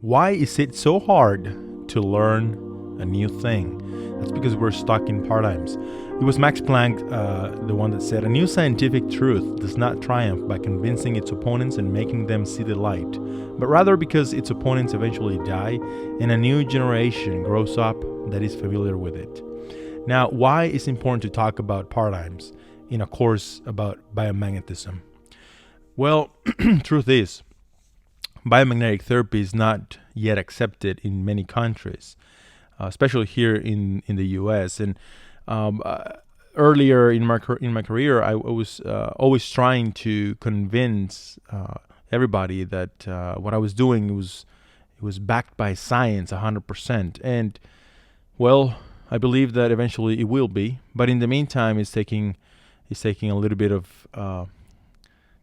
Why is it so hard to learn a new thing? That's because we're stuck in paradigms. It was Max Planck, the one that said, "A new scientific truth does not triumph by convincing its opponents and making them see the light, but rather because its opponents eventually die and a new generation grows up that is familiar with it." Now, why is it important to talk about paradigms in a course about biomagnetism? Well, truth is, biomagnetic therapy is not yet accepted in many countries, especially here in the U.S. And um, uh, earlier in my career, I was always trying to convince everybody that what I was doing was backed by science 100%. And well, I believe that eventually it will be, but in the meantime, it's taking a little bit of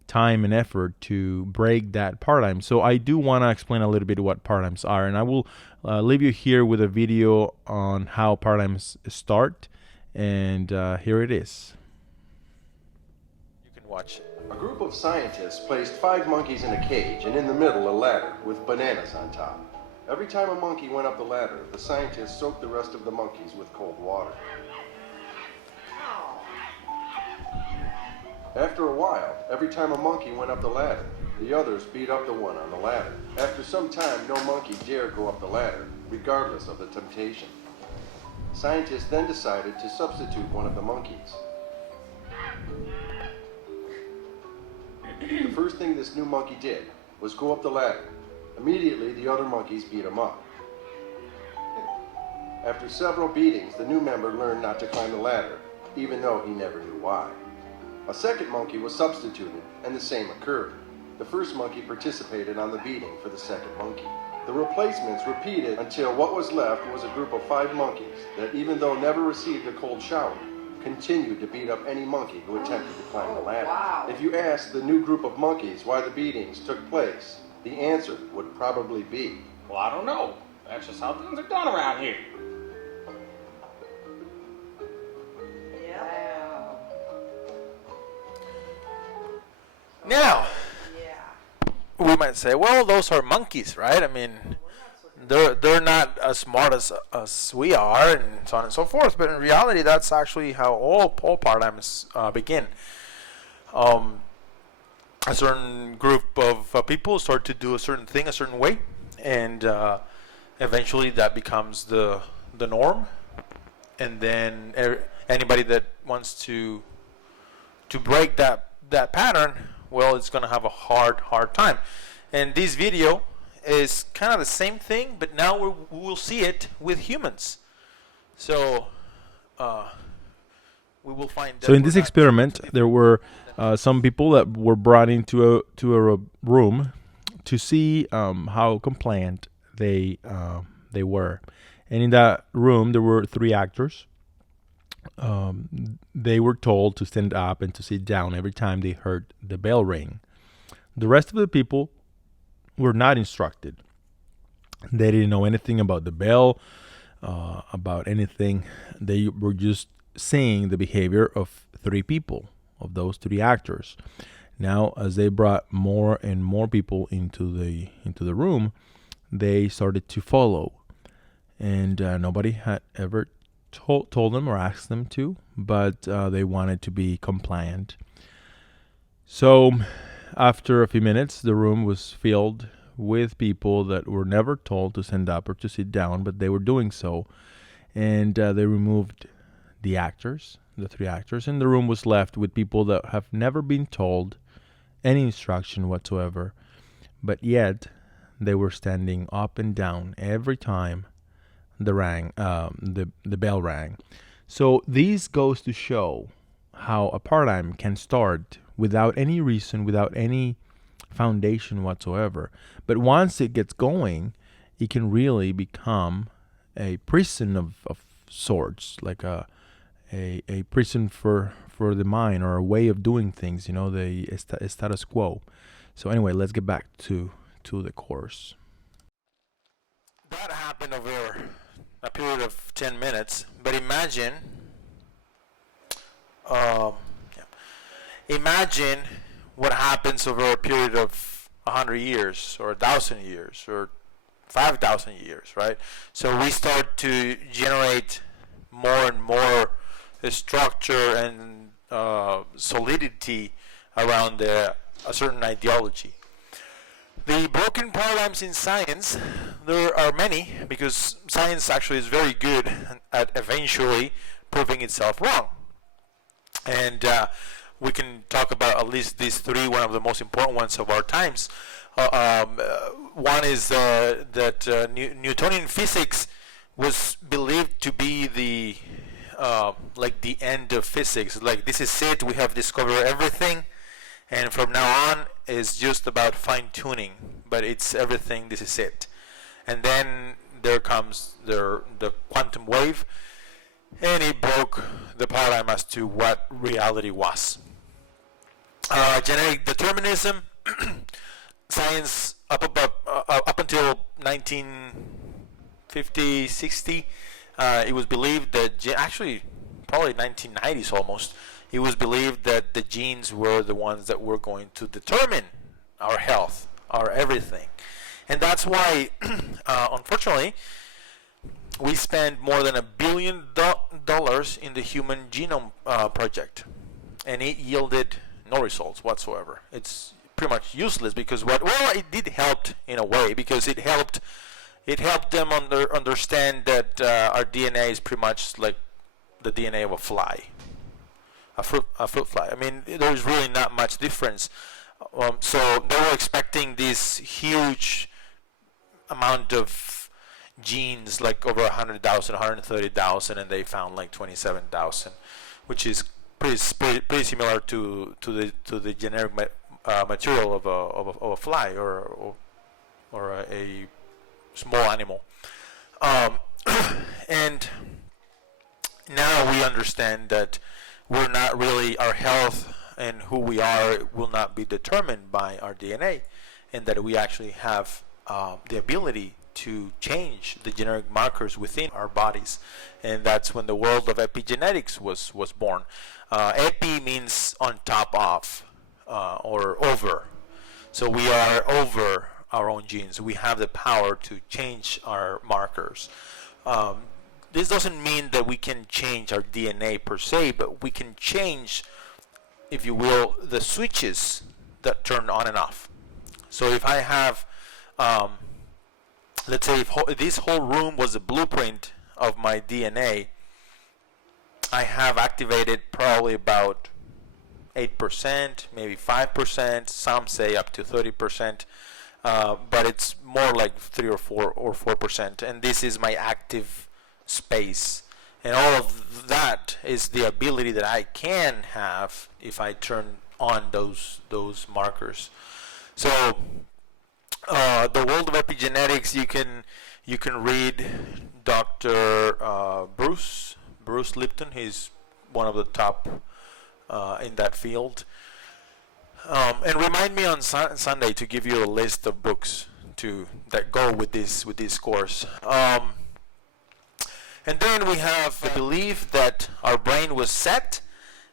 time and effort to break that paradigm. So I do want to explain a little bit what paradigms are, and I will leave you here with a video on how paradigms start, and here it is. You can watch it. A group of scientists placed 5 monkeys in a cage and in the middle a ladder with bananas on top. Every time a monkey went up the ladder, the scientists soaked the rest of the monkeys with cold water. After a while, every time a monkey went up the ladder, the others beat up the one on the ladder. After some time, no monkey dared go up the ladder, regardless of the temptation. Scientists then decided to substitute one of the monkeys. The first thing this new monkey did was go up the ladder. Immediately, the other monkeys beat him up. After several beatings, the new member learned not to climb the ladder, even though he never knew why. A second monkey was substituted, and the same occurred. The first monkey participated on the beating for the second monkey. The replacements repeated until what was left was a group of 5 monkeys that, even though never received a cold shower, continued to beat up any monkey who attempted to climb the ladder. Wow. If you asked the new group of monkeys why the beatings took place, the answer would probably be, Well, I don't know. That's just how things are done around here. Now, we might say, well, those are monkeys, right? I mean, they're not as smart as we are, and so on and so forth. But in reality, that's actually how all paradigms begin. A certain group of people start to do a certain thing a certain way, and eventually that becomes the norm. And then anybody that wants to break that pattern, well, it's going to have a hard time. And this video is kind of the same thing, but now we will see it with humans. So we will find. So in this experiment, there were some people that were brought into a room to see how compliant they were, and in that room there were 3 actors. They were told to stand up and to sit down every time they heard the bell ring. The rest of the people were not instructed. They didn't know anything about the bell, about anything. They were just seeing the behavior of 3 people, of those 3 actors. Now, as they brought more and more people into the room, they started to follow, and nobody had ever told them or asked them to, but they wanted to be compliant. So after a few minutes, the room was filled with people that were never told to stand up or to sit down, but they were doing so. And they removed the 3 actors, and the room was left with people that have never been told any instruction whatsoever, but yet they were standing up and down every time the bell rang. So this goes to show how a paradigm can start without any reason, without any foundation whatsoever. But once it gets going, it can really become a prison of sorts, like a prison for the mind, or a way of doing things, the status quo. So anyway, let's get back to the course. That happened over a period of 10 minutes, but imagine what happens over a period of 100 years or 1,000 years or 5,000 years, right? So we start to generate more and more structure and solidity around a certain ideology. The broken paradigms in science, there are many, because science actually is very good at eventually proving itself wrong. And we can talk about at least these three, one of the most important ones of our times. One is that Newtonian physics was believed to be the like the end of physics. Like, this is it, we have discovered everything, and from now on it's just about fine-tuning, but it's everything, this is it. And then there comes the quantum wave, and it broke the paradigm as to what reality was. Genetic determinism, science up until 1950, 60, it was believed that, actually probably 1990s almost, it was believed that the genes were the ones that were going to determine our health, our everything. And that's why, unfortunately, we spend more than $1 billion in the Human Genome Project, and it yielded no results whatsoever. It's pretty much useless, because it did help in a way, because it helped them understand that our DNA is pretty much like the DNA of a fly, a fruit fly. I mean, there's really not much difference. So they were expecting this huge amount of genes, like over 100,000, 130,000, and they found like 27,000, which is pretty similar to the generic material of a fly or a small animal. And now we understand that we're not really, our health and who we are will not be determined by our DNA, and that we actually have the ability to change the genetic markers within our bodies. And that's when the world of epigenetics was born. Epi means on top of, or over. So we are over our own genes. We have the power to change our markers. This doesn't mean that we can change our DNA per se, but we can change, if you will, the switches that turn on and off. So if I have, let's say, if this whole room was a blueprint of my DNA, I have activated probably about 8%, maybe 5%, some say up to 30%, but it's more like 3 or 4%, and this is my active space. And all of that is the ability that I can have if I turn on those markers. So the world of epigenetics, you can read Dr. Bruce Lipton. He's one of the top in that field. And remind me on Sunday to give you a list of books that go with this course. And then we have the belief that our brain was set,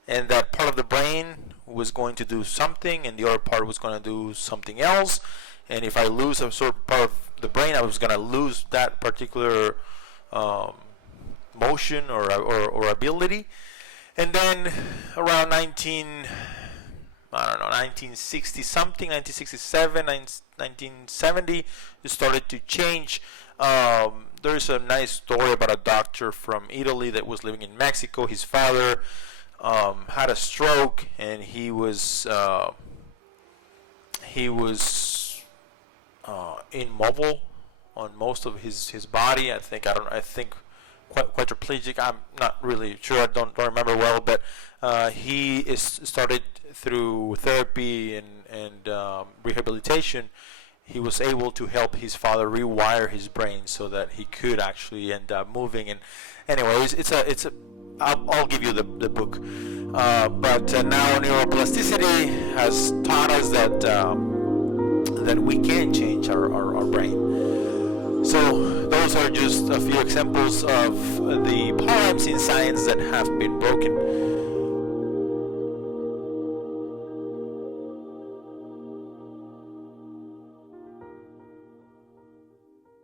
and that part of the brain was going to do something, and the other part was going to do something else. And if I lose a certain part of the brain, I was going to lose that particular motion or ability. And then around 1960 something, 1967, 1970, it started to change. There's a nice story about a doctor from Italy that was living in Mexico. His father had a stroke, and he was immobile on most of his body. I think quadriplegic. I'm not really sure. I don't remember well, but he started through therapy and rehabilitation. He was able to help his father rewire his brain so that he could actually end up moving. And anyways, I'll give you the book. But now neuroplasticity has taught us that we can change our brain. So those are just a few examples of the paradigms in science that have been broken.